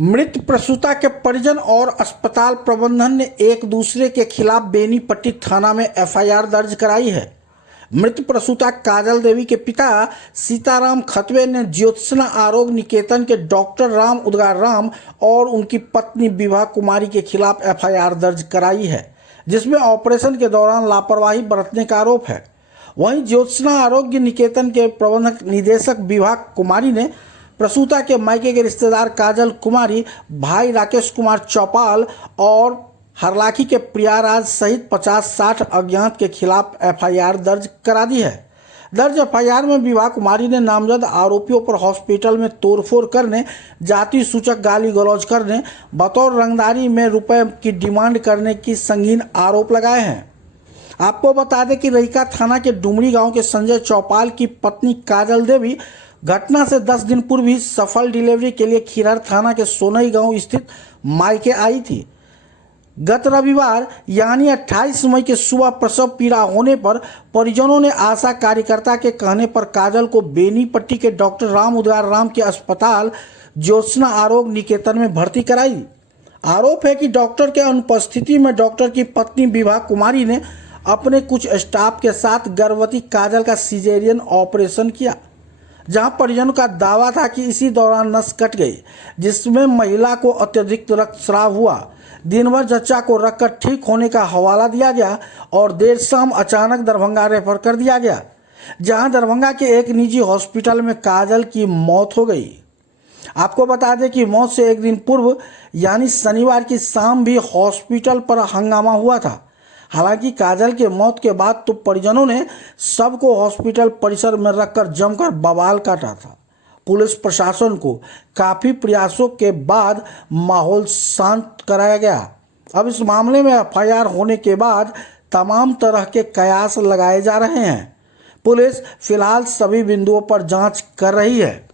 मृत प्रसूता के परिजन और अस्पताल प्रबंधन ने एक दूसरे के खिलाफ बेनीपट्टी थाना में एफआईआर दर्ज कराई है। मृत प्रसूता काजल देवी के पिता सीताराम खतवे ने ज्योत्सना आरोग्य निकेतन के डॉक्टर राम उदगार राम और उनकी पत्नी विभा कुमारी के खिलाफ एफआईआर दर्ज कराई है, जिसमें ऑपरेशन के दौरान लापरवाही बरतने का आरोप है। वहीं ज्योत्सना आरोग्य निकेतन के प्रबंधक निदेशक विभा कुमारी ने प्रसूता के मायके के रिश्तेदार काजल कुमारी, भाई राकेश कुमार चौपाल और हरलाखी के प्रियाराज सहित 50-60 अज्ञात के खिलाफ एफआईआर दर्ज करा दी है। दर्ज एफआईआर में विभा कुमारी ने नामजद आरोपियों पर हॉस्पिटल में तोड़फोड़ करने, जाति सूचक गाली गलौज करने, बतौर रंगदारी में रुपए की डिमांड करने की संगीन आरोप लगाए हैं। आपको बता दें कि रईका थाना के डुमरी गांव के संजय चौपाल की पत्नी काजल देवी घटना से 10 दिन पूर्व ही सफल डिलीवरी के लिए खिरहर थाना के सोनई गांव स्थित मायके आई थी। गत रविवार यानी 28 मई के सुबह प्रसव पीड़ा होने पर परिजनों ने आशा कार्यकर्ता के कहने पर काजल को बेनीपट्टी के डॉक्टर राम उदगार राम के अस्पताल ज्योत्सना आरोग्य निकेतन में भर्ती कराई। आरोप है कि डॉक्टर के अनुपस्थिति में डॉक्टर की पत्नी विभा कुमारी ने अपने कुछ स्टाफ के साथ गर्भवती काजल का सिजेरियन ऑपरेशन किया, जहां परिजनों का दावा था कि इसी दौरान नस कट गई, जिसमें महिला को अत्यधिक रक्तस्राव हुआ। दिन भर जच्चा को रखकर ठीक होने का हवाला दिया गया और देर शाम अचानक दरभंगा रेफर कर दिया गया, जहां दरभंगा के एक निजी हॉस्पिटल में काजल की मौत हो गई। आपको बता दें कि मौत से एक दिन पूर्व यानी शनिवार की शाम भी हॉस्पिटल पर हंगामा हुआ था। हालांकि काजल के मौत के बाद तो परिजनों ने सबको हॉस्पिटल परिसर में रखकर जमकर बवाल काटा था। पुलिस प्रशासन को काफ़ी प्रयासों के बाद माहौल शांत कराया गया। अब इस मामले में एफआईआर होने के बाद तमाम तरह के कयास लगाए जा रहे हैं। पुलिस फिलहाल सभी बिंदुओं पर जांच कर रही है।